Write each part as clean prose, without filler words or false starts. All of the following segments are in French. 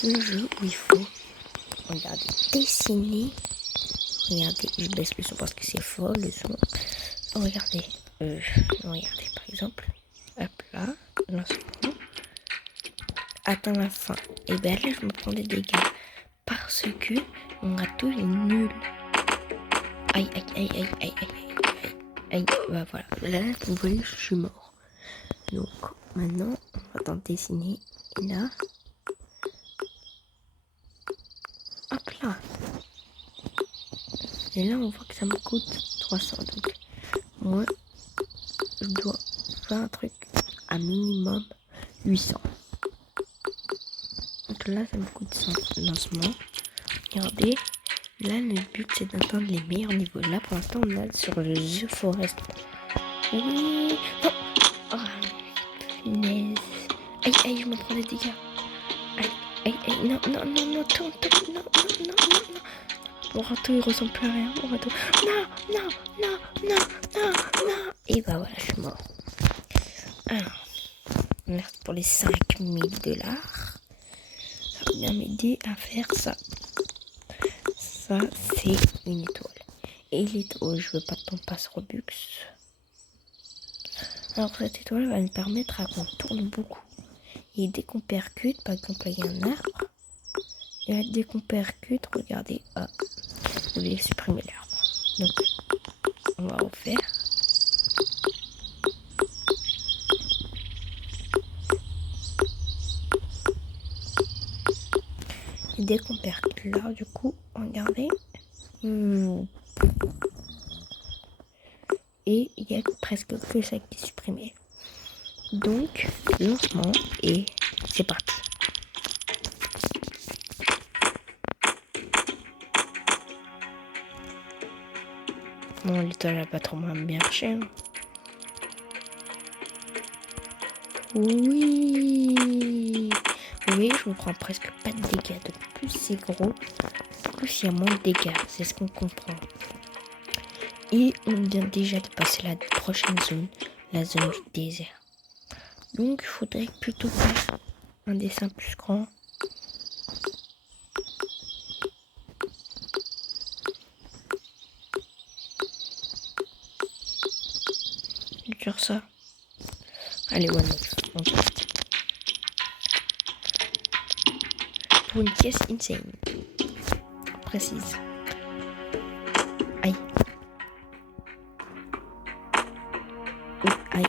ce jeu où il faut, regardez, dessiner. Regardez, je baisse le son parce que c'est fort le son. Regardez, regardez par exemple, hop là, lancement, atteint la fin. Et bien là, je me prends des dégâts parce que mon râteau est nul. Aïe, aïe, aïe, aïe, aïe, aïe, aïe, aïe. Bah voilà, là, vous voyez, je suis mort. Donc maintenant, on va tenter dessiner. Et là, hop là. Et là, on voit que ça me coûte 300. Donc moi, je dois faire un truc à minimum 800. Donc là, ça me coûte 100 lancement. Regardez, là, le but, c'est d'atteindre les meilleurs niveaux. Là, pour l'instant, on est sur le The Forest. Oui, non. Oh, punaise. Aïe, aïe, je me prends des dégâts. Aïe, aïe, aïe, non, non, non, non, tourne, tourne, non, non, non, non, non. Mon râteau, il ressemble plus à rien, mon râteau. Non, non, non, non, non, non. Et bah voilà, je suis mort. Alors, merci pour les 5000 $. Ça va bien m'aider à faire ça. Ça, c'est une étoile. Et l'étoile, je veux pas ton passe Robux. Alors, cette étoile va me permettre à qu'on tourne beaucoup. Et dès qu'on percute, par exemple, il y a un arbre. Et là, dès qu'on percute, regardez, ah, vous voulez supprimer l'arbre. Donc, on va refaire. Et dès qu'on percute là, du coup, regardez. Et il y a presque que ça qui est supprimé. Donc, lancement et c'est parti. Bon, l'étoile n'a pas trop bien marché. Hein. Oui. Oui, je me prends presque pas de dégâts. Donc, plus c'est gros, plus il y a moins de dégâts. C'est ce qu'on comprend. Et on vient déjà de passer la prochaine zone, la zone du désert. Donc, il faudrait plutôt faire un dessin plus grand. Genre ça. Allez, one off. On teste. Pour une pièce insane. Précise. Aïe. Aïe.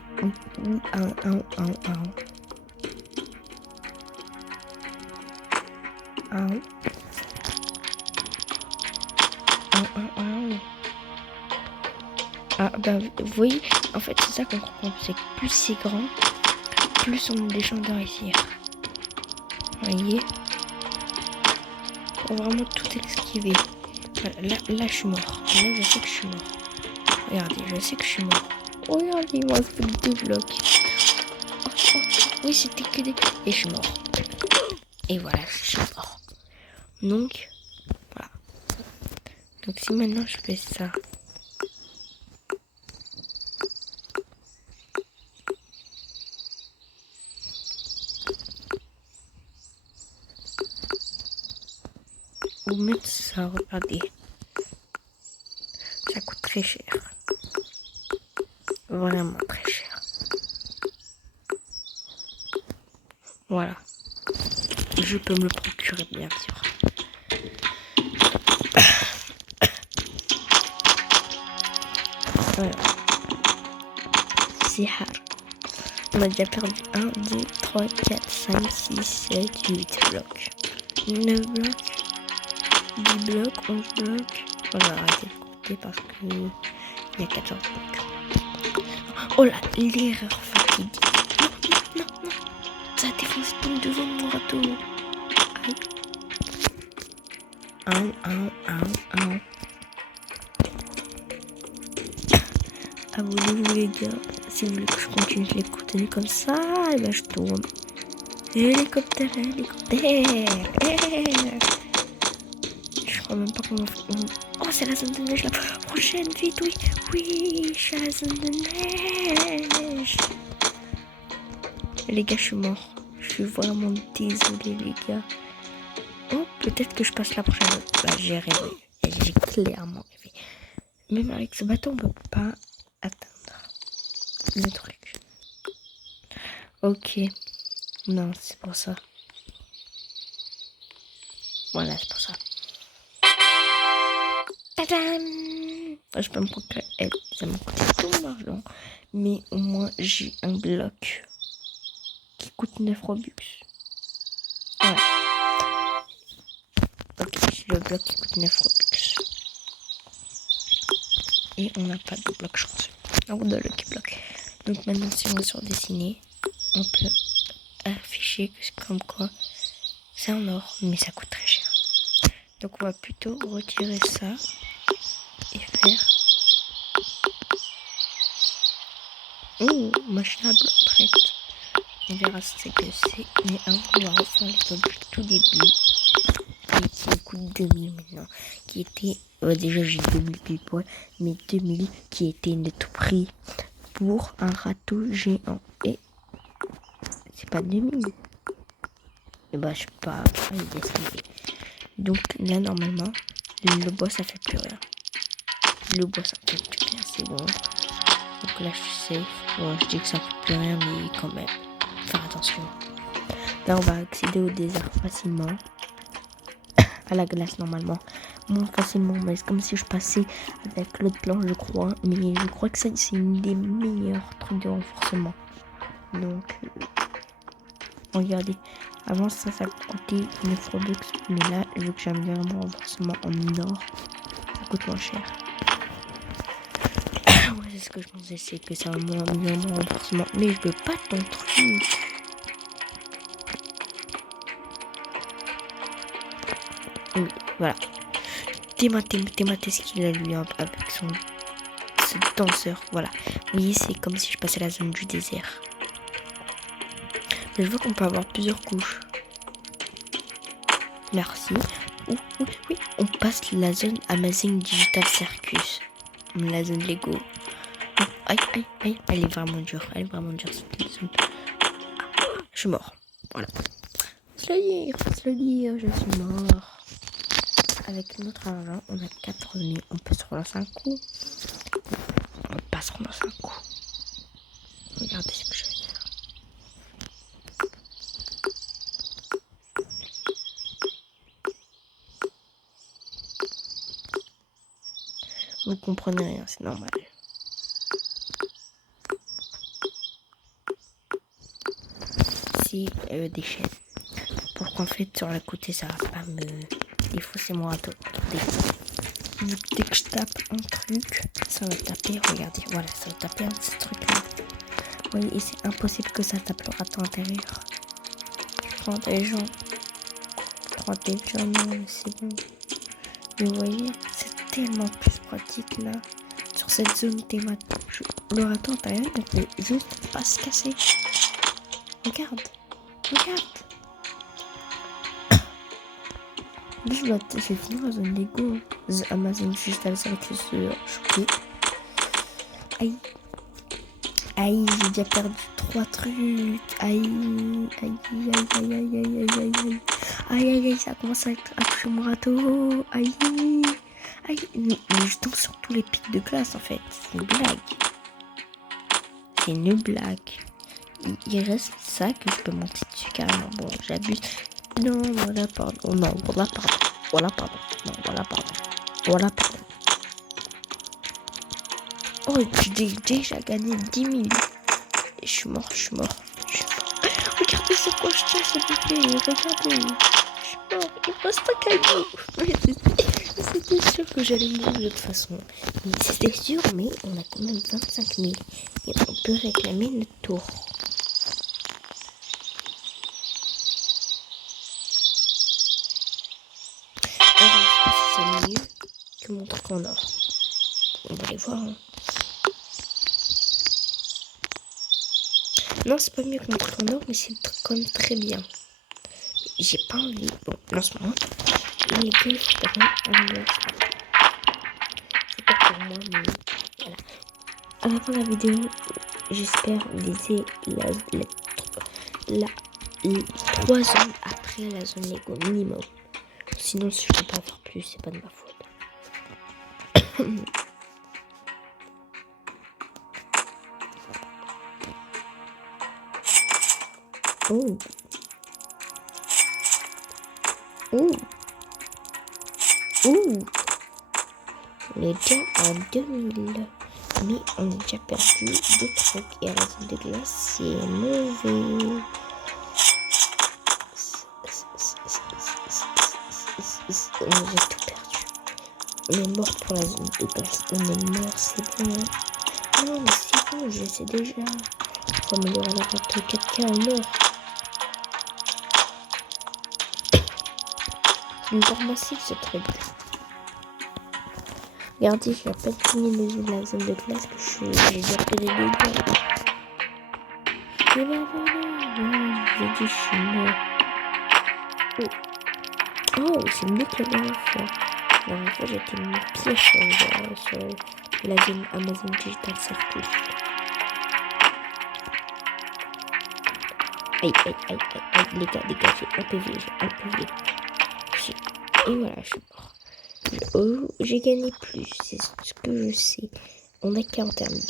Ah, bah, vous voyez, en fait, c'est ça qu'on comprend. C'est que plus c'est grand, plus on a des chances de réussir. Vous voyez? Faut vraiment tout esquiver. Voilà, là, je suis mort. Là, je sais que je suis mort. Regardez, je sais que je suis mort. Regardez, il me reste 2 blocs. Oh, oui, c'était que des... Et je suis mort. Et voilà, je suis mort. Donc, voilà. Donc, si maintenant je fais ça... Ou mettre ça, regardez. Ça coûte très cher. Vraiment très cher. Voilà. Je peux me le procurer, bien sûr. Voilà. C'est hard. On a déjà perdu 1, 2, 3, 4, 5, 6, 7, 8 blocs. 9 blocs. 10 blocs, 11 blocs. On va arrêter de compter parce que il y a 14 blocs. Oh là, l'erreur fatidique. Non, non, non. Ça a défoncé tout devant mon râteau. Aïe. Aïe. Abonnez-vous les gars. Si vous voulez que je continue de les contenus comme ça, et ben je tourne. Hélicoptère. Je crois même pas comment... Oh, c'est la zone de neige la prochaine, vite, oui. Oui, je suis à la zone de neige. Les gars, je suis mort. Je suis vraiment désolée, les gars. Peut-être que je passe la prochaine. Là, j'ai rêvé. Et j'ai clairement rêvé. Même avec ce bateau, on peut pas atteindre le truc. Ok. Non, c'est pour ça. Voilà, c'est pour ça. Tadam! Je peux me procurer. Ça m'a coûté tout mon argent. Mais au moins, j'ai un bloc qui coûte 9 Robux. Ouais. Ok, j'ai le bloc qui coûte 9 Robux. Et on n'a pas de bloc, je pense. On a le Lucky Block. Donc maintenant, si on va sur dessiner, on peut afficher que c'est comme quoi c'est en or, mais ça coûte très cher. Donc on va plutôt retirer ça et faire... Oh, machine à bloc prête. On verra ce que c'est. Mais on va refaire les blocs du tout début. Qui coûte 2000 maintenant. Qui était... déjà j'ai 2000 pile poil, mais 2000 qui était de tout prix pour un râteau géant. Et c'est pas 2000. Et bah je sais pas, donc là normalement le bois ça fait plus rien. Le bois ça fait plus rien, c'est bon. Donc là je suis safe. Ouais, je dis que ça fait plus rien, mais quand même, faire attention. Là on va accéder au désert facilement. À la glace normalement. Moins facilement, mais c'est comme si je passais avec l'autre plan je crois. Mais je crois que ça c'est une des meilleurs trucs de renforcement. Donc regardez. Avant ça coûtait 9 Robux, mais là, vu que j'aime bien mon renforcement en or, ça coûte moins cher. Ouais, c'est ce que je pensais, c'est que ça va moins bien mon renforcement, mais je veux pas ton truc. Oui, voilà. Thématé ce qu'il a lui avec ce danseur, voilà. Vous voyez, c'est comme si je passais la zone du désert. Mais je vois qu'on peut avoir plusieurs couches. Merci. Oui, on passe la zone Amazing Digital Circus. La zone Lego. Aïe, elle est vraiment dure. Cette zone. Je suis mort. Voilà. Faut se le dire, je suis mort. Avec notre argent, on a 4000. On peut se relancer un coup. On peut pas se relancer un coup. Regardez ce que je vais faire. Vous comprenez rien, c'est normal. C'est des chaînes. Pour qu'en fait, sur le côté, ça va pas me défausser mon râteau. Regardez. Dès que je tape un truc, ça va taper. Regardez, voilà, ça va taper un petit truc là. Oui, et c'est impossible que ça tape le râteau intérieur. Je prends des gens. Non, c'est bon. Mais vous voyez, c'est tellement plus pratique là. Sur cette zone thématique, le râteau intérieur ne peut juste pas se casser. Regarde. Là, je vais finir la zone Lego. Amazon Digital Circus choqué. Aïe, j'ai déjà perdu 3 trucs. Aïe, ça commence à toucher mon râteau. Aïe, mais je tombe sur tous les pics de glace en fait. C'est une blague. Il reste ça que je peux monter dessus carrément. Bon, j'abuse. Non, voilà, pardon. Non, voilà, pardon. Oh, j'ai déjà gagné 10 000. Je suis mort. Regardez ce quoi je tiens, s'il vous plaît. Regardez. Je suis mort. Il me reste un caillou. C'était sûr que j'allais mourir de toute façon. C'était sûr, mais on a quand même 25 000. Et on peut réclamer notre tour. Alors, je sais pas si c'est mieux que mon truc en or. On va aller voir. Hein. Non, c'est pas mieux que mon truc en or, mais c'est quand même très bien. J'ai pas envie. Bon, lancement. Les gars, il faut pas un c'est pas pour moi, mais voilà. À la fin de la vidéo, j'espère viser les 3 zones après la zone Lego minimum. Sinon, si je peux pas faire plus, c'est pas de ma faute. Oh. Oh. Oh. On est déjà à 2000. Mais on a déjà perdu 2 trucs. Et la zone de glace, c'est mauvais. On a tout perdu. On est mort pour la zone de glace. On est mort, c'est bon. Non, mais c'est bon, je sais déjà. Faut améliorer la rate de 4K, mort. C'est une barre massive, ce truc. Regardez, je n'ai pas fini la zone de glace que j'ai déjà fait des dégâts. Et ben voilà, j'ai dit je suis mort. Oh, c'est mieux que la dernière fois. La dernière fois, j'étais mis pire sur la zone Amazon Digital Circle. Aïe, aïe, aïe, aïe, aïe, les gars, j'ai un PV, Et voilà, je suis mort. J'ai gagné plus, c'est ce que je sais. On a 41 000.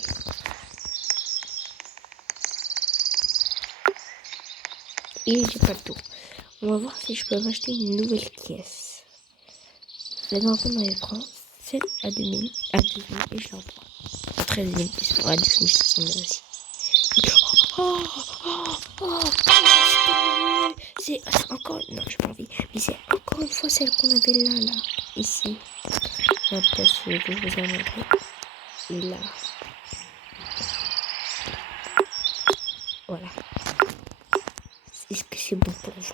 Et j'ai pas le tour. On va voir si je peux m'acheter une nouvelle caisse. La dernière fois, on avait pris celle à 2000, et je l'en prends. 13 000 plus, à 12 500 aussi. C'est encore... Non, je parle vite. Mais c'est encore une fois celle qu'on avait là, ici. La place que je vous ai montré. Et là. Voilà. Est-ce que c'est bon pour vous?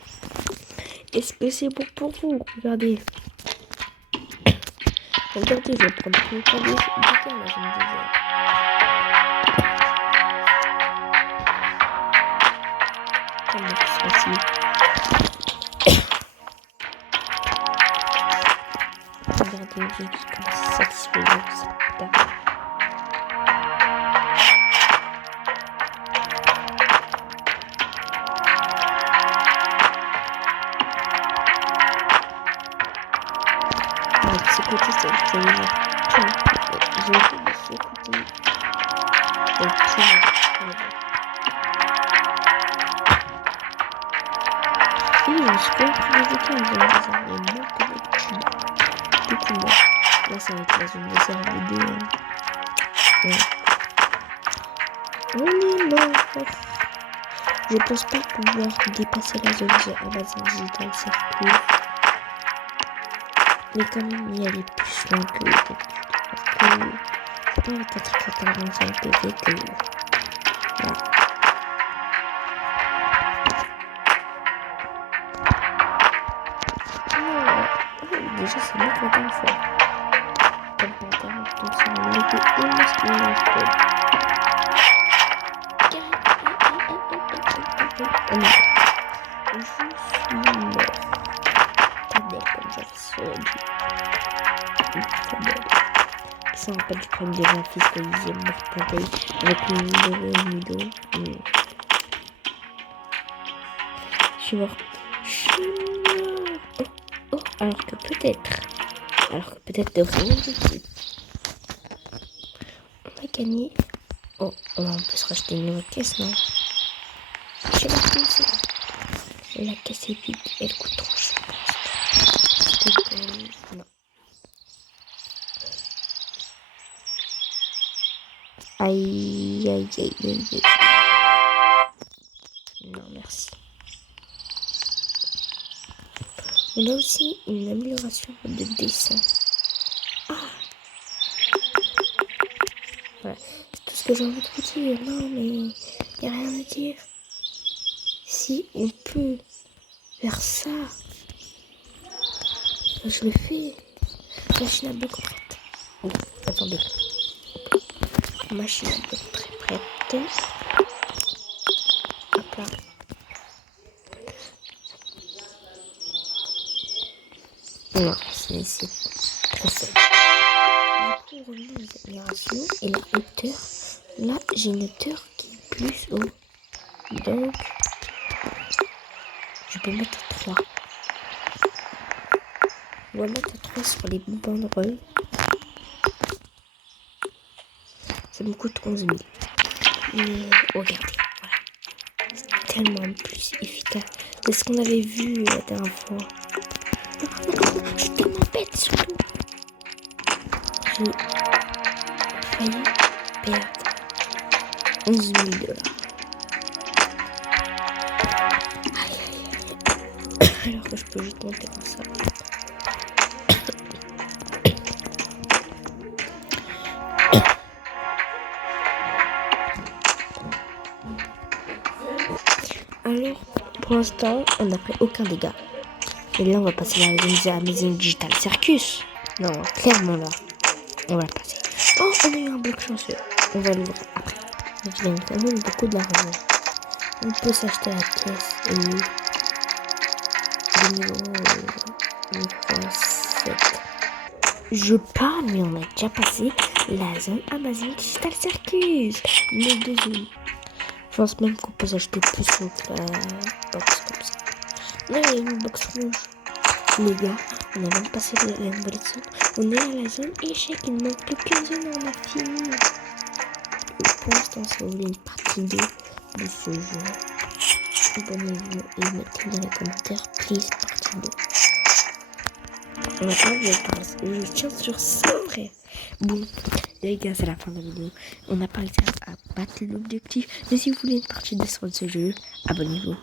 Est-ce que c'est bon pour vous? Regardez. Regardez, je vais prendre tout le temps du temps, là, je me disais. Comment c'est facile. Regardez, j'ai dit comme c'est satisfaisant, ça. De ce côté, c'est extrêmement tout. J'ai fait de ce côté. Et tout. Oui, je suis pas pris les étoiles, je me disais, mais moins que d'habitude. Beaucoup moins. Là, ça va être la zone de serve 2. Ouais. On est mort. Je pense pas pouvoir dépasser la zone de Amazon Digital Circle. Mais quand même y aller plus loin que d'habitude. Parce que c'est pas avec 495 PV que... Voilà. Déjà c'est mieux que la dernière fois. Comme par exemple, comme ça, on était émotionnel. On est mort. Je suis mort. Tabelle comme j'avais dit. Tabelle. Ça me rappelle du crème de ma fiscalisée mortadelle avec le numéro. Je suis mort. Oh, alors que peut-être de rien du tout. On a gagné. Oh, on peut se racheter une nouvelle caisse, non? Je sais pas comment c'est. La caisse est vide, elle coûte trop cher. Non. Aïe, aïe, aïe, aïe, aïe. Non, merci. On a aussi une amélioration de dessin. Ah. Voilà, c'est tout ce que j'ai envie de vous dire. Non, mais il n'y a rien à dire. Si on peut faire ça, je le fais. Machine à bloc prête. Oh, attendez. Machine à bloc très prête. Hop là. Non, c'est trop faible. Du coup, on remet les améliorations et la hauteur. Là, j'ai une hauteur qui est plus haut. Donc, je peux mettre 3. On va mettre à 3 sur les banderoles. Ça me coûte 11 000. Mais regardez, voilà. C'est tellement plus efficace. C'est ce qu'on avait vu la dernière fois. Non, je suis tellement bête surtout. J'ai failli perdre 11 000 $. Aïe, aïe, aïe. Alors que je peux juste monter comme ça. Alors, pour l'instant, on n'a pris aucun dégât. Et là, on va passer la Amazing Digital Circus. Non, clairement là, on va le passer. Oh, on a eu un bloc chanceux. On va l'ouvrir après. On gagne quand même beaucoup d'argent. On peut s'acheter la pièce et le niveau 7. Je parle, mais on a déjà passé la zone Amazing Digital Circus. Nos 2 zones. Je pense même qu'on peut s'acheter plus que la box comme ça. Là, il y a une box rouge. Les gars, on a même passé la nouvelle zone. On est à la zone échec. Il ne manque plus qu'une zone et on a fini. Et pour l'instant, si vous voulez une partie 2 de ce jeu, abonnez-vous et mettez dans les commentaires, please, partie 2. On n'a pas vu je tiens sur ça, frère. Bon, les gars, c'est la fin de la vidéo. On n'a pas réussi à battre l'objectif. Mais si vous voulez une partie 2 sur ce jeu, abonnez-vous.